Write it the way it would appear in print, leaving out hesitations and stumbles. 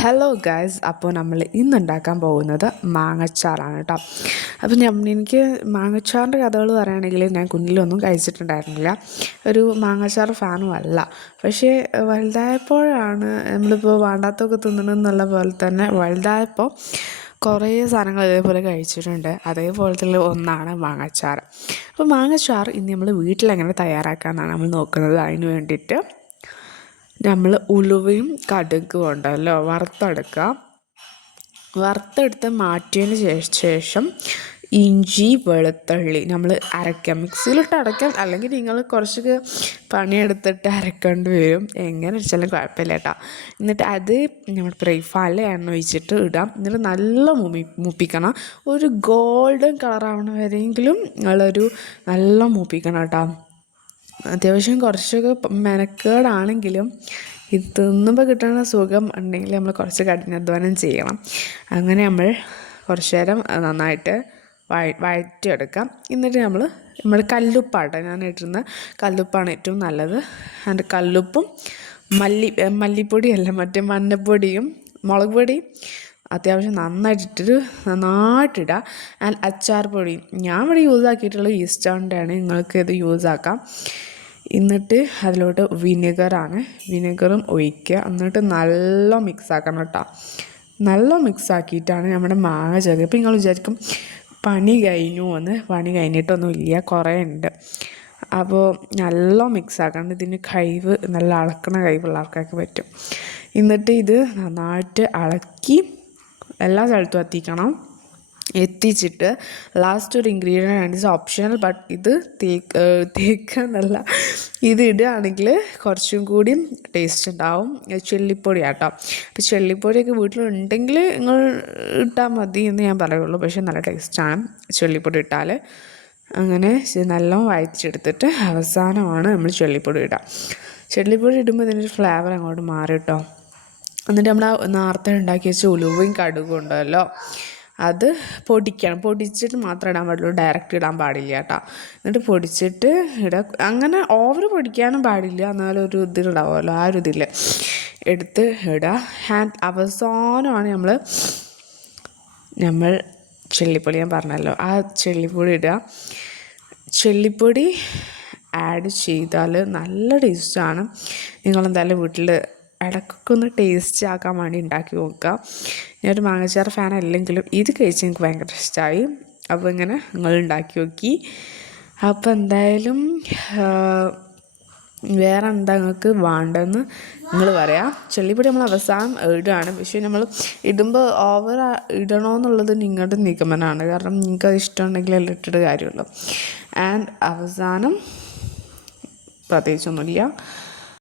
Hello guys, അപ്പോൾ നമ്മൾ ഇന്ന് ഉണ്ടാക്കാൻ പോകുന്നത് മാങ്ങച്ചാറാണ് കേട്ടോ. അപ്പോൾ എനിക്ക് മാങ്ങച്ചാറിൻ്റെ കഥകൾ പറയുകയാണെങ്കിൽ ഞാൻ കുഞ്ഞിലൊന്നും കഴിച്ചിട്ടുണ്ടായിരുന്നില്ല, ഒരു മാങ്ങച്ചാർ ഫാനും അല്ല. പക്ഷേ വലുതായപ്പോഴാണ് നമ്മളിപ്പോൾ വേണ്ടാത്തൊക്കെ തിന്നണമെന്നുള്ള പോലെ തന്നെ വലുതായപ്പോൾ കുറേ സാധനങ്ങൾ ഇതേപോലെ കഴിച്ചിട്ടുണ്ട്. അതേപോലത്തെ ഒന്നാണ് മാങ്ങച്ചാർ. അപ്പോൾ മാങ്ങച്ചാർ ഇന്ന് നമ്മൾ വീട്ടിലെങ്ങനെ തയ്യാറാക്കാമെന്നാണ് നമ്മൾ നോക്കുന്നത്. അതിന് വേണ്ടിയിട്ട് നമ്മൾ ഉലുവയും കടുകും ഉണ്ടല്ലോ വറുത്തെടുക്കുക. വറുത്തെടുത്ത് മാറ്റിയതിന് ശേഷം ഇഞ്ചി വെളുത്തുള്ളി നമ്മൾ അരയ്ക്കാം, മിക്സിയിലിട്ട് അരയ്ക്കാം, അല്ലെങ്കിൽ നിങ്ങൾ കുറച്ച് പണിയെടുത്തിട്ട് അരക്കേണ്ടി വരും. എങ്ങനെ വെച്ചാലും കുഴപ്പമില്ല കേട്ടോ. എന്നിട്ട് അത് നമ്മൾ പ്രൈഫാനിൽ എണ്ണ ഒഴിച്ചിട്ട് ഇടാം. എന്നിട്ട് നല്ല മൂപ്പിക്കണം, ഒരു ഗോൾഡൻ കളറാവണ വരെയെങ്കിലും നിങ്ങളൊരു നല്ല മൂപ്പിക്കണം കേട്ടോ. അത്യാവശ്യം കുറച്ചൊക്കെ മെനക്കേടാണെങ്കിലും ഇത് തിന്നുമ്പോൾ കിട്ടുന്ന സുഖം ഉണ്ടെങ്കിൽ നമ്മൾ കുറച്ച് കഠിനാധ്വാനം ചെയ്യണം. അങ്ങനെ നമ്മൾ കുറച്ച് നേരം നന്നായിട്ട് വഴറ്റിയെടുക്കാം. എന്നിട്ട് നമ്മൾ കല്ലുപ്പാട്ടോ ഞാൻ ഇട്ടിരുന്ന കല്ലുപ്പാണ് ഏറ്റവും നല്ലത്. അതിൻ്റെ കല്ലുപ്പും മല്ലിപ്പൊടിയല്ല മറ്റേ മഞ്ഞപ്പൊടിയും മുളക് പൊടിയും അത്യാവശ്യം നന്നായിട്ടിടുക. ആൻഡ് അച്ചാർ പൊടി ഞാൻ ഇവിടെ യൂസ് ആക്കിയിട്ടുള്ളത് ഈസ്റ്റേണിൻ്റെ ആണ്, നിങ്ങൾക്ക് ഇത് യൂസ് ആക്കാം. എന്നിട്ട് അതിലോട്ട് വിനെഗറും ഒഴിക്കുക. എന്നിട്ട് നല്ല മിക്സ് ആക്കണം കേട്ടോ. നല്ല മിക്സ് ആക്കിയിട്ടാണ് നമ്മുടെ മാങ്ങ ചേർക്കുക. അപ്പോൾ നിങ്ങൾ വിചാരിക്കും പണി കഴിഞ്ഞിട്ടൊന്നും ഇല്ല, കുറേ ഉണ്ട്. അപ്പോൾ നല്ല മിക്സ് ആക്കണം. ഇതിന് നല്ല അളക്കണ കഴിവുള്ള ആൾക്കാർക്ക് പറ്റും. എന്നിട്ട് ഇത് നന്നായിട്ട് ഇളക്കി എല്ലാ സ്ഥലത്തും എത്തിച്ചിട്ട് ലാസ്റ്റ് ഒരു ഇൻഗ്രീഡിയൻ്റ് ആണ് ഓപ്ഷണൽ, ബട്ട് ഇത് തേക്കാന്നല്ല, ഇത് ഇടുകയാണെങ്കിൽ കുറച്ചും കൂടി ടേസ്റ്റ് ഉണ്ടാവും. ചെല്ലിപ്പൊടി ആട്ടോ. അപ്പോൾ ചെല്ലിപ്പൊടിയൊക്കെ വീട്ടിലുണ്ടെങ്കിൽ നിങ്ങൾ ഇട്ടാൽ മതി എന്ന് ഞാൻ പറയുള്ളൂ, പക്ഷേ നല്ല ടേസ്റ്റാണ് ചെല്ലിപ്പൊടി ഇട്ടാൽ. അങ്ങനെ നല്ല വഴറ്റിയെടുത്തിട്ട് അവസാനമാണ് നമ്മൾ ചെല്ലിപ്പൊടി ഇടുക. ചെല്ലിപ്പൊടി ഇടുമ്പോൾ ഇതിൻ്റെ ഫ്ലേവർ അങ്ങോട്ട് മാറി കേട്ടോ. എന്നിട്ട് നമ്മൾ നേരത്തെ ഉണ്ടാക്കി വെച്ച ഉലുവയും കടുകും ഉണ്ടല്ലോ, അത് പൊടിച്ചിട്ട് മാത്രം ഇടാൻ പാടുള്ളൂ, ഡയറക്റ്റ് ഇടാൻ പാടില്ല കേട്ടോ. എന്നിട്ട് പൊടിച്ചിട്ട് ഇടാം. അങ്ങനെ ഓവർ പൊടിക്കാനും പാടില്ല, എന്നാലും ഒരു ഇതിലുണ്ടാവുമല്ലോ, ആ ഒരു ഇതിൽ എടുത്ത് ഇടുക. അവസാനമാണ് നമ്മൾ ചെല്ലിപ്പൊടി ഞാൻ പറഞ്ഞല്ലോ, ആ ചെല്ലിപ്പൊടി ഇടുക. ചെല്ലിപ്പൊടി ആഡ് ചെയ്താൽ നല്ല ടേസ്റ്റാണ്. നിങ്ങളെന്തായാലും വീട്ടിൽ ഇടയ്ക്കൊക്കെ ഒന്ന് ടേസ്റ്റ് ആക്കാൻ വേണ്ടി ഉണ്ടാക്കി നോക്കുക. ഞാനൊരു മാങ്ങച്ചാർ ഫാൻ അല്ലെങ്കിലും ഇത് കഴിച്ച് എനിക്ക് ഭയങ്കര ഇഷ്ടമായി. അപ്പോൾ ഇങ്ങനെ നിങ്ങൾ ഉണ്ടാക്കി നോക്കി. അപ്പോൾ എന്തായാലും വേറെ എന്താ നിങ്ങൾക്ക് വേണ്ടതെന്ന് നിങ്ങൾ പറയാം. ചെല്ലിപ്പൊടി നമ്മൾ അവസാനം ഇടുകയാണ്, പക്ഷേ നമ്മൾ ഇടുമ്പോൾ ഓവർ ഇടണമെന്നുള്ളത് നിങ്ങളുടെ നിഗമനമാണ്. കാരണം നിങ്ങൾക്കത് ഇഷ്ടമുണ്ടെങ്കിൽ എല്ലാം ഇട്ടിട്ട് കാര്യമുള്ളൂ. ആൻഡ് അവസാനം പ്രത്യേകിച്ചൊന്നുമില്ല,